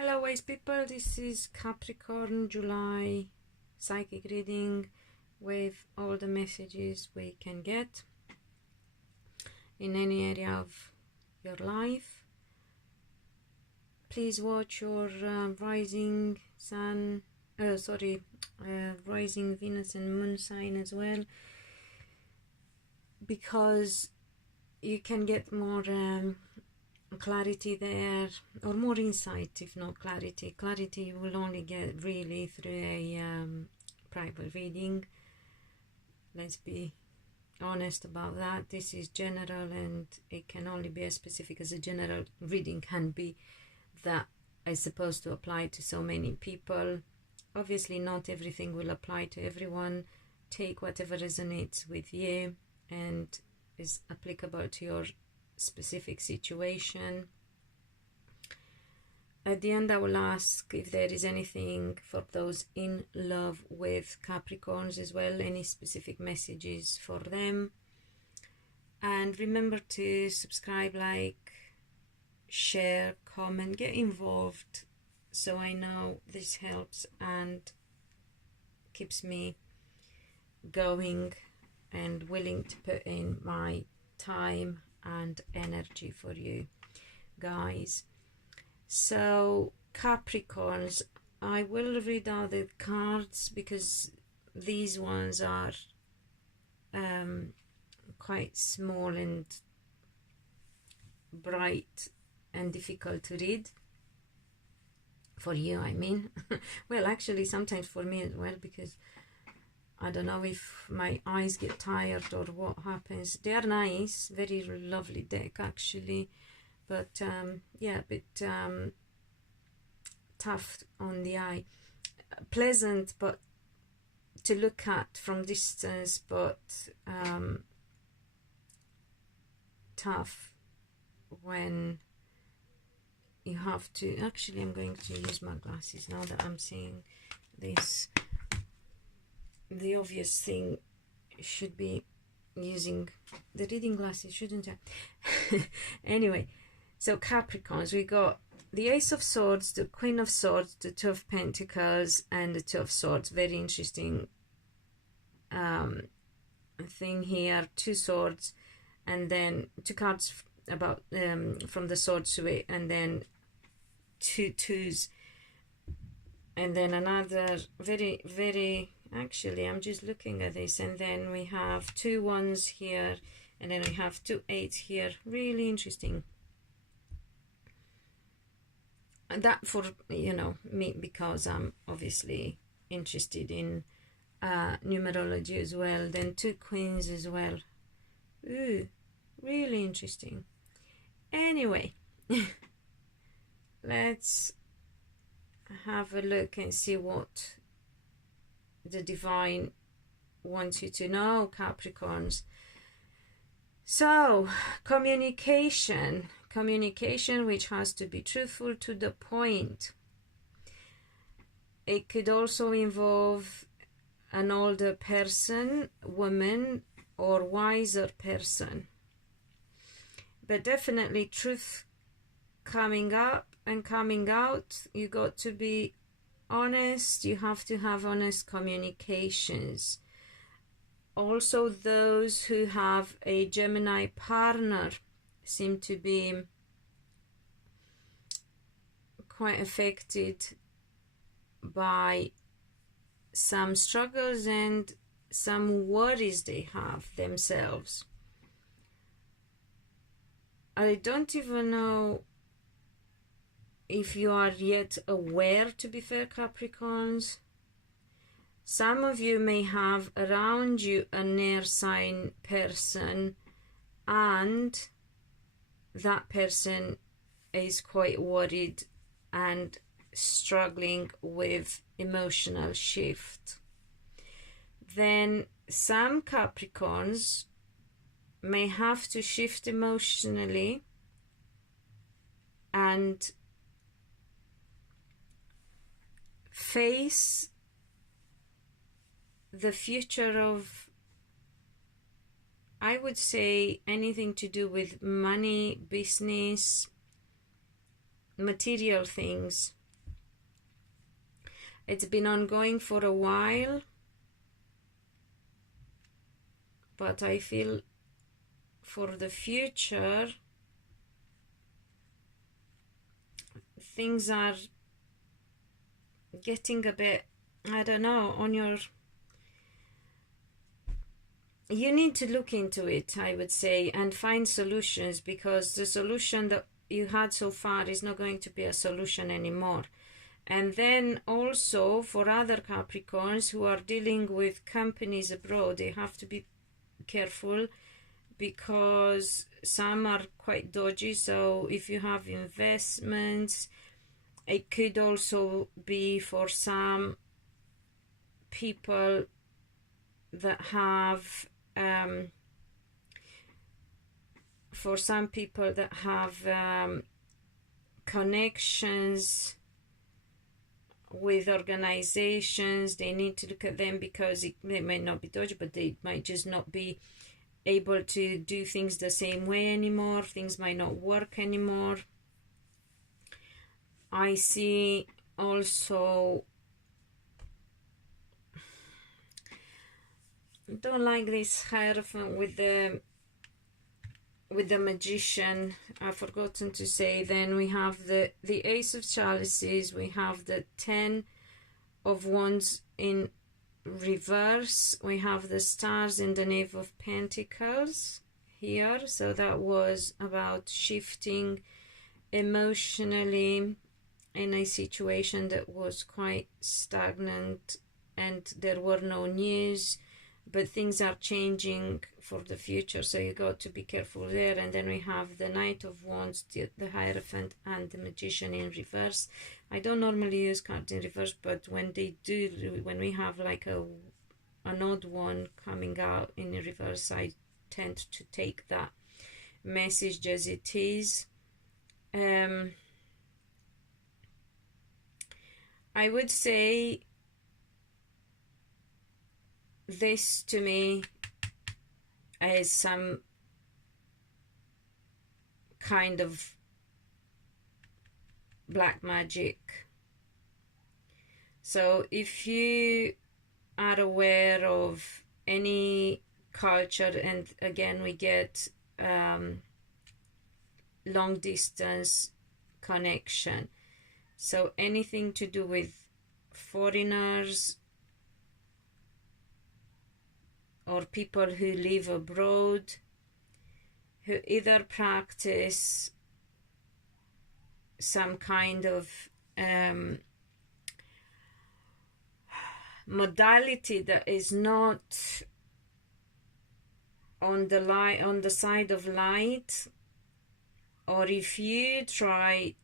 Hello wise people, this is Capricorn July psychic reading with all the messages we can get in any area of your life. Please watch your rising sun, rising Venus and moon sign as well, because you can get more clarity there, or more insight, if not clarity. Clarity you will only get really through a private reading. Let's be honest about that. This is general, and it can only be as specific as a general reading can be, that is supposed to apply to so many people. Obviously not everything will apply to everyone. Take whatever resonates with you and is applicable to your specific situation. At the end I will ask if there is anything for those in love with Capricorns as well, any specific messages for them. And remember to subscribe, like, share, comment, get involved, so I know this helps and keeps me going and willing to put in my time and energy for you guys. So Capricorns, I will read out the cards because these ones are quite small and bright and difficult to read for you, I mean. Well, actually sometimes for me as well, because I don't know if my eyes get tired or what happens. They are nice, very lovely deck actually, but yeah, a bit tough on the eye. Pleasant but to look at from distance, but tough when you have to. Actually, I'm going to use my glasses now that I'm seeing this. The obvious thing should be using the reading glasses, shouldn't I? Anyway, so Capricorns, we got the Ace of Swords, the Queen of Swords, the Two of Pentacles, and the Two of Swords. Very interesting thing here. Two swords, and then two cards about from the swords to it, and then two twos, and then another very actually, I'm just looking at this, and then we have two ones here, and then we have two eights here. Really interesting. And that for, you know, me, because I'm obviously interested in numerology as well. Then two queens as well. Ooh, really interesting. Anyway, let's have a look and see what the divine wants you to know, Capricorns. So communication, which has to be truthful, to the point. It could also involve an older person, woman, or wiser person, but definitely truth coming up and coming out. You got to be honest. You have to have honest communications. Also, those who have a Gemini partner seem to be quite affected by some struggles and some worries they have themselves. I don't even know if you are yet aware, to be fair, Capricorns. Some of you may have around you an air sign person, and that person is quite worried and struggling with emotional shift. Then some Capricorns may have to shift emotionally and face the future of, I would say, anything to do with money, business, material things. It's been ongoing for a while, but I feel for the future things are getting a bit, I don't know, on your... You need to look into it, I would say, and find solutions, because the solution that you had so far is not going to be a solution anymore. And then also for other Capricorns who are dealing with companies abroad, they have to be careful, because some are quite dodgy. So if you have investments, it could also be for some people that have connections with organizations. They need to look at them, because they might not be dodgy, but they might just not be able to do things the same way anymore. Things might not work anymore. I see also, I don't like this Hierophant with the Magician. I've forgotten to say. Then we have the Ace of Chalices, we have the 10 of Wands in reverse, we have the Stars and the Knave of Pentacles here. So that was about shifting emotionally in a situation that was quite stagnant and there were no news, but things are changing for the future, so you got to be careful there. And then we have the Knight of Wands, the Hierophant, and the Magician in reverse. I don't normally use cards in reverse, but when they do, when we have like an odd one coming out in reverse, I tend to take that message as it is. I would say this to me is some kind of black magic. So if you are aware of any culture, and again we get long distance connection, so anything to do with foreigners or people who live abroad, who either practice some kind of modality that is not on the side of light, or if you try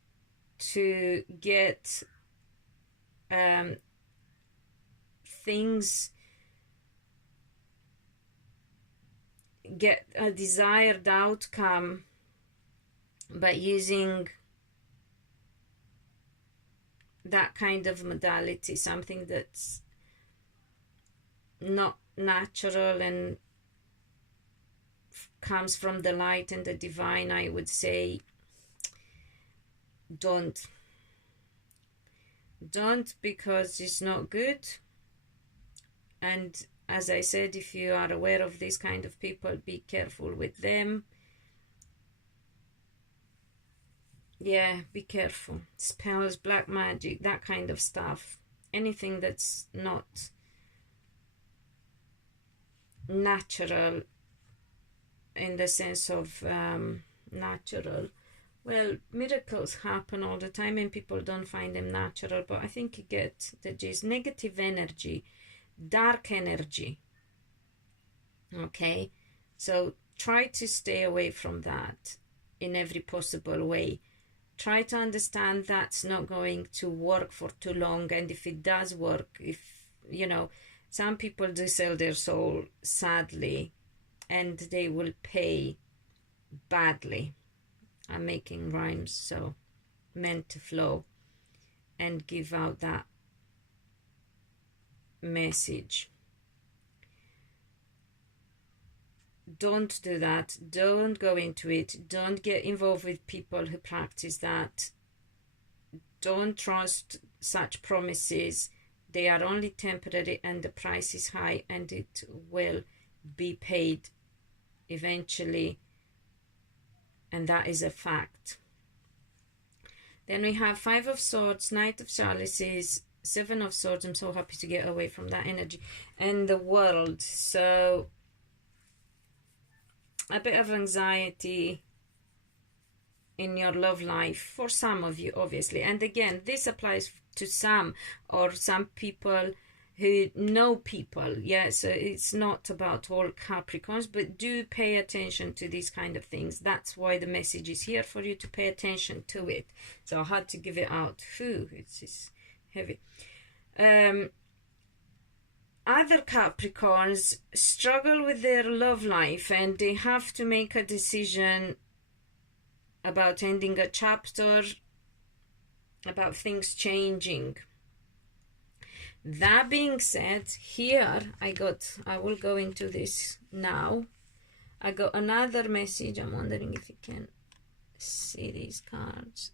to get get a desired outcome by using that kind of modality, something that's not natural and comes from the light and the divine, I would say don't, because it's not good. And as I said, if you are aware of these kind of people, be careful with them. Yeah, be careful. Spells, black magic, that kind of stuff. Anything that's not natural in the sense of natural. Well, miracles happen all the time and people don't find them natural, but I think you get the gist. Negative energy, dark energy. Okay, so try to stay away from that in every possible way. Try to understand that's not going to work for too long, and if it does work, if you know, some people do sell their soul sadly and they will pay badly. I'm making rhymes, so meant to flow and give out that message. Don't do that. Don't go into it. Don't get involved with people who practice that. Don't trust such promises. they are only temporary and the price is high and it will be paid eventually, and that is a fact. Then we have Five of Swords, Knight of Chalices, Seven of Swords. I'm so happy to get away from that energy, and the World. So a bit of anxiety in your love life for some of you, obviously. And again, this applies to some people who know people. Yeah, so it's not about all Capricorns, but do pay attention to these kind of things. That's why the message is here, for you to pay attention to it. So I had to give it out. Phew, it's heavy. Other Capricorns struggle with their love life and they have to make a decision about ending a chapter, about things changing. That being said, here I will go into this now. I got another message. I'm wondering if you can see these cards.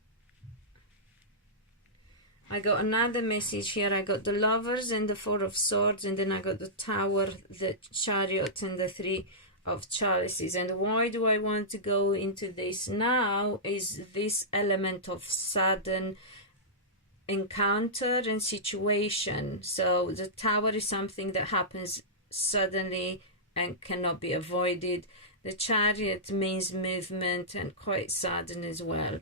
I got another message here. I got the Lovers and the Four of Swords, and then I got the Tower, the Chariot, and the Three of Chalices. And why do I want to go into this now is this element of sudden encounter and situation. So the Tower is something that happens suddenly and cannot be avoided. The Chariot means movement and quite sudden as well.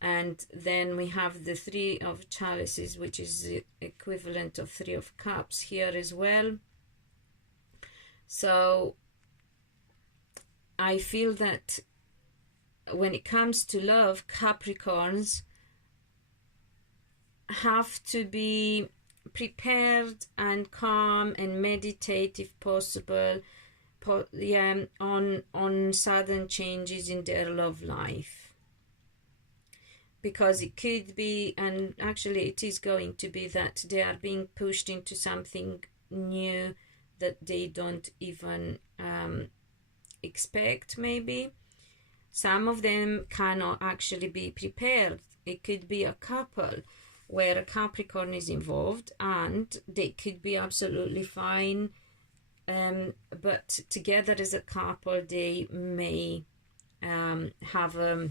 And then we have the Three of Chalices, which is the equivalent of Three of Cups here as well. So I feel that when it comes to love, Capricorns have to be prepared and calm and meditate if possible on sudden changes in their love life. Because it could be, and actually it is going to be, that they are being pushed into something new that they don't even expect, maybe. Some of them cannot actually be prepared. It could be a couple where a Capricorn is involved and they could be absolutely fine, but together as a couple they may have a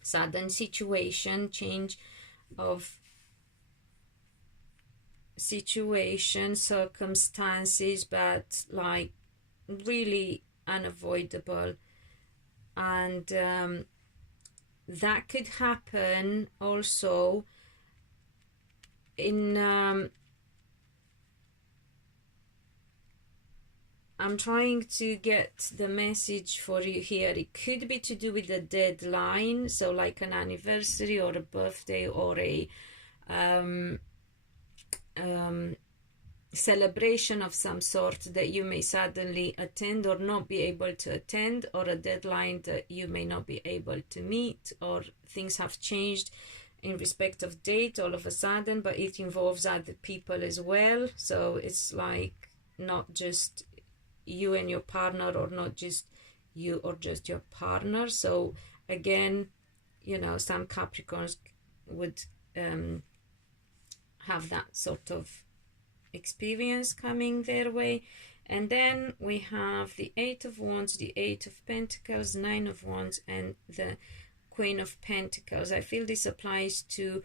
sudden situation, change of situation, circumstances, but like really unavoidable. And that could happen also in I'm trying to get the message for you here. It could be to do with a deadline, so like an anniversary or a birthday or a celebration of some sort that you may suddenly attend or not be able to attend, or a deadline that you may not be able to meet, or things have changed in respect of date all of a sudden, but it involves other people as well. So it's like not just you and your partner, or not just you or just your partner. So again, you know, some Capricorns would have that sort of experience coming their way. And then we have the Eight of Wands, the Eight of Pentacles, Nine of Wands, and the Queen of Pentacles. I feel this applies to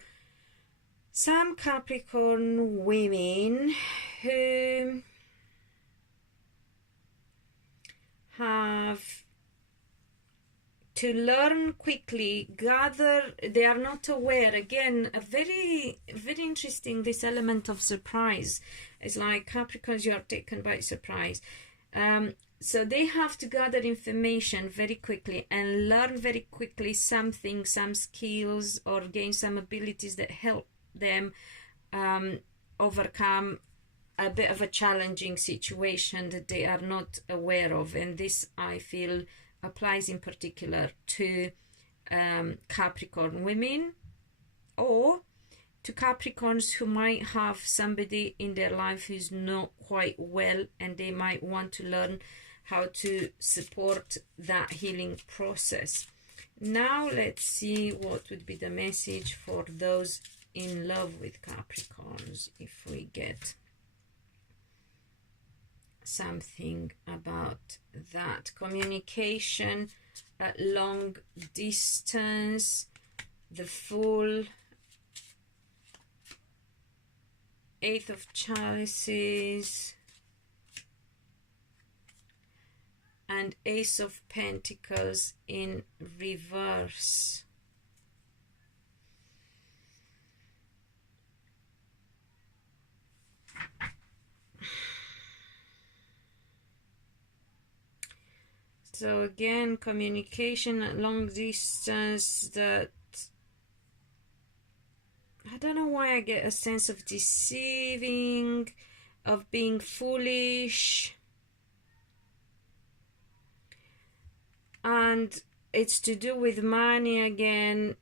some Capricorn women who have to learn quickly, gather, they are not aware. Again, a very, very interesting, this element of surprise. It's like Capricorns, you are taken by surprise. So they have to gather information very quickly and learn very quickly something, some skills, or gain some abilities that help them overcome a bit of a challenging situation that they are not aware of. And this, I feel, applies in particular to Capricorn women, or to Capricorns who might have somebody in their life who's not quite well, and they might want to learn how to support that healing process. Now let's see what would be the message for those in love with Capricorns, if we get something about that. Communication at long distance, the Fool, Eight of Chalices, and Ace of Pentacles in reverse. So again, communication at long distance, that I don't know why I get a sense of deceiving, of being foolish. And it's to do with money again.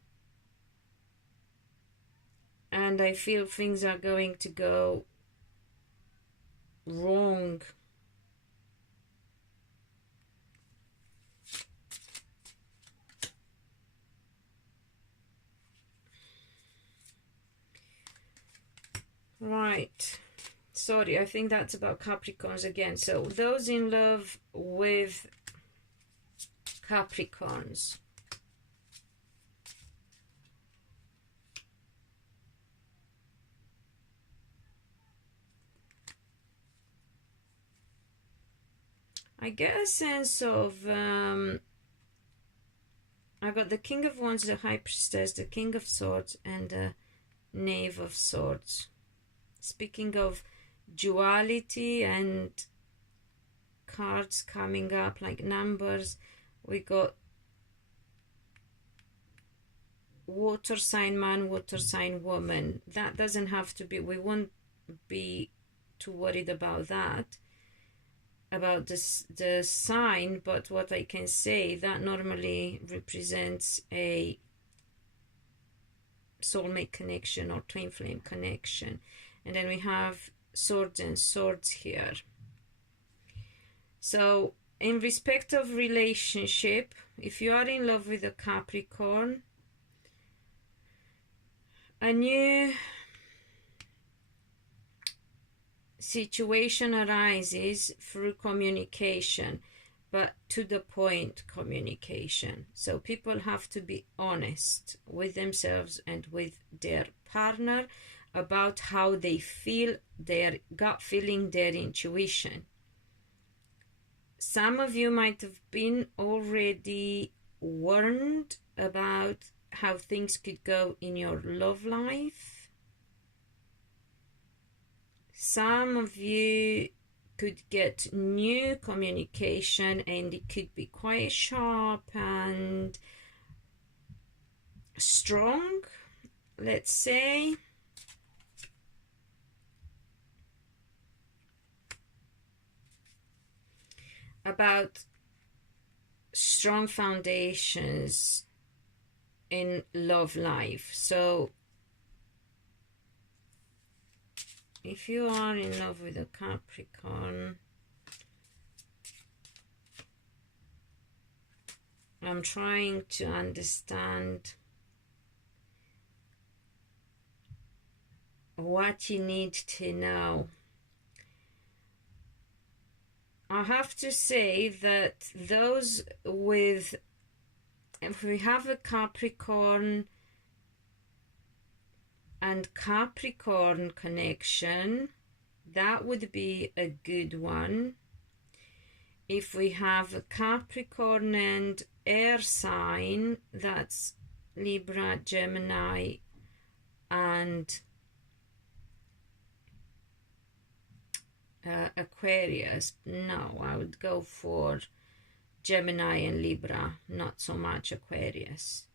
And I feel things are going to go wrong. Right. Sorry, I think that's about Capricorns again. So those in love with Capricorns. I get a sense of I got the King of Wands, the High Priestess, the King of Swords, and the Knave of Swords. Speaking of duality and cards coming up like numbers, we got water sign man, water sign woman. That doesn't have to be, we won't be too worried about that, about this, the sign, but what I can say, that normally represents a soulmate connection or twin flame connection. And then we have swords and swords here. So in respect of relationship, if you are in love with a Capricorn, a new situation arises through communication, but to the point communication. So people have to be honest with themselves and with their partner about how they feel, their gut feeling, their intuition. Some of you might have been already warned about how things could go in your love life. Some of you could get new communication, and it could be quite sharp and strong, let's say. About strong foundations in love life. So if you are in love with a Capricorn, I'm trying to understand what you need to know. I have to say that those with, if we have a Capricorn and Capricorn connection, that would be a good one. If we have a Capricorn and air sign, that's Libra, Gemini, and Aquarius, no, I would go for Gemini and Libra, not so much Aquarius.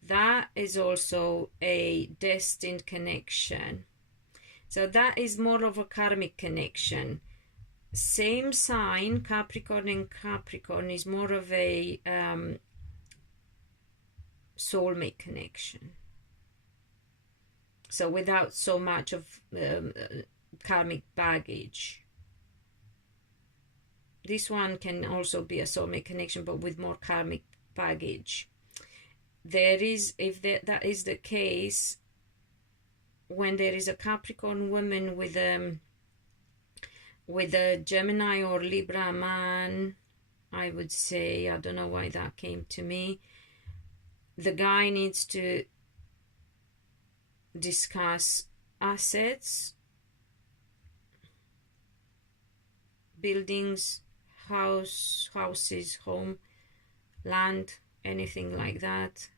That is also a destined connection. So that is more of a karmic connection. Same sign, Capricorn and Capricorn, is more of a soulmate connection. So without so much of karmic baggage. This one can also be a soulmate connection, but with more karmic baggage. There is, if that is the case, when there is a Capricorn woman with a Gemini or Libra man, I would say, I don't know why that came to me, the guy needs to discuss assets, buildings, houses, home, land, anything like that.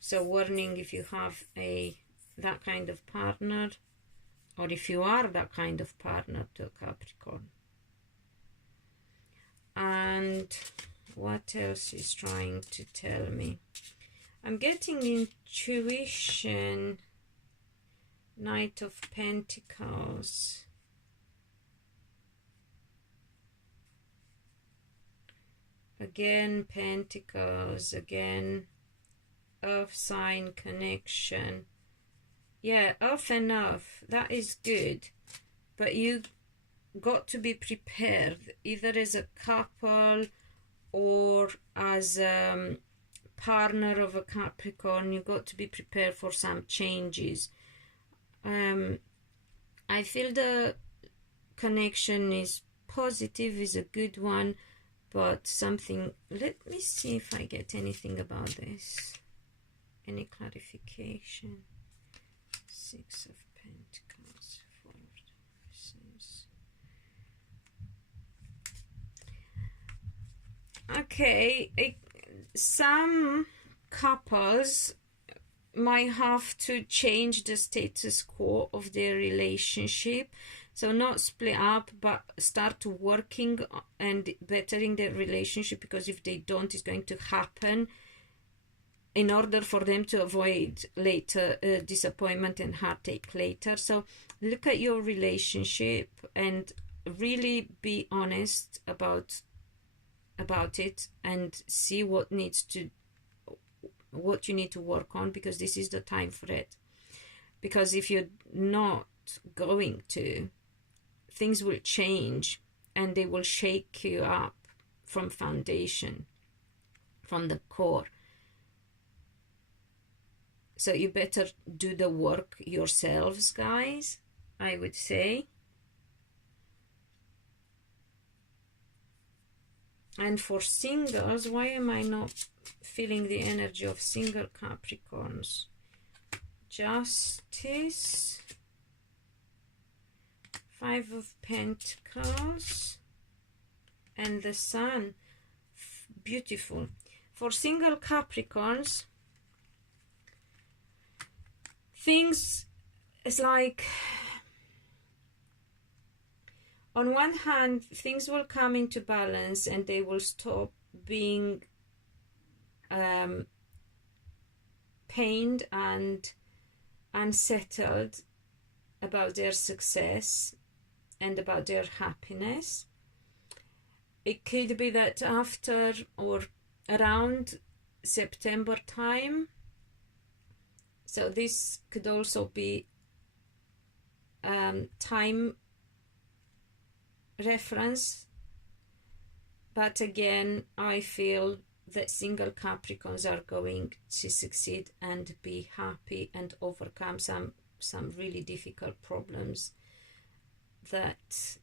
So warning if you have that kind of partner, or if you are that kind of partner to a Capricorn. And what else is trying to tell me? I'm getting intuition, Knight of Pentacles. Again, Pentacles, again, Earth sign connection. Yeah, Earth and Earth, that is good. But you got to be prepared, either as a couple or as a partner of a Capricorn. You got to be prepared for some changes. I feel the connection is positive, is a good one, but something, let me see if I get anything about this, any clarification. 6 of Pentacles, 4 of Diamonds. Okay, some couples might have to change the status quo of their relationship. So not split up, but start working and bettering their relationship, because if they don't, it's going to happen, in order for them to avoid later disappointment and heartache later. So look at your relationship and really be honest about it, and see what you need to work on, because this is the time for it. Because if you're not going to, things will change and they will shake you up from foundation, from the core. So you better do the work yourselves, guys, I would say. And for singles, why am I not feeling the energy of single Capricorns? Justice, 5 of Pentacles, and the Sun. Beautiful. For single Capricorns, things is like, on one hand, things will come into balance and they will stop being pained and unsettled about their success and about their happiness. It could be that after or around September time, so this could also be time reference, but again, I feel that single Capricorns are going to succeed and be happy and overcome some really difficult problems that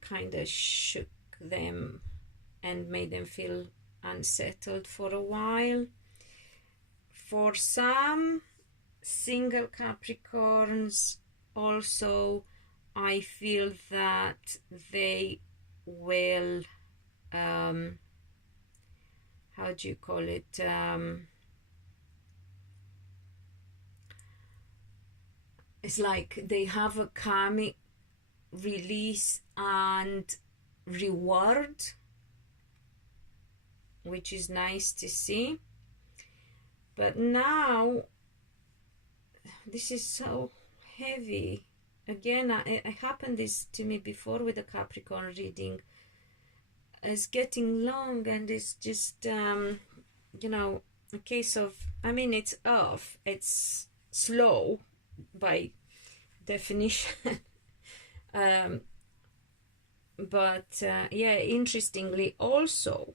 kind of shook them and made them feel unsettled for a while. For some single Capricorns also, I feel that they will, how do you call it, it's like they have a karmic release and reward, which is nice to see. But now, this is so heavy. Again, it happened this to me before with the Capricorn reading. It's getting long and it's just, you know, a case of, I mean, it's off. It's slow by definition. But yeah, interestingly also,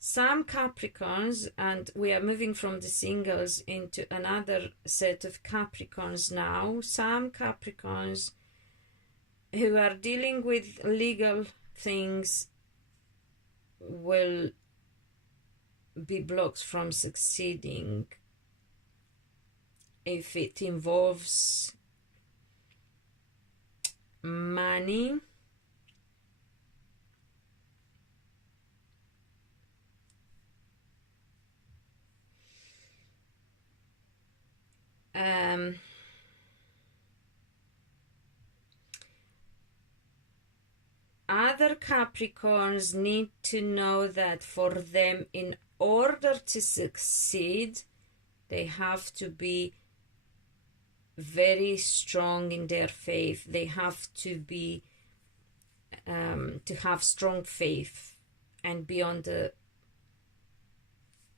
Some Capricorns, and we are moving from the singles into another set of Capricorns now, some Capricorns who are dealing with legal things will be blocked from succeeding if it involves money. Other Capricorns need to know that for them, in order to succeed, they have to be very strong in their faith. They have to be to have strong faith and be on the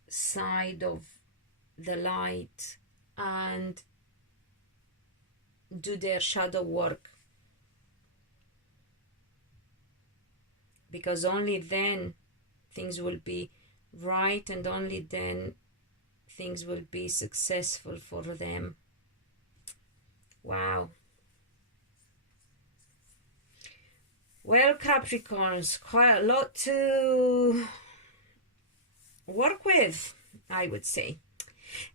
side of the light and do their shadow work, because only then things will be right, and only then things will be successful for them. Wow. Well, Capricorns, quite a lot to work with, I would say.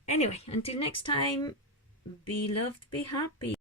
Anyway, until next time, be loved, be happy.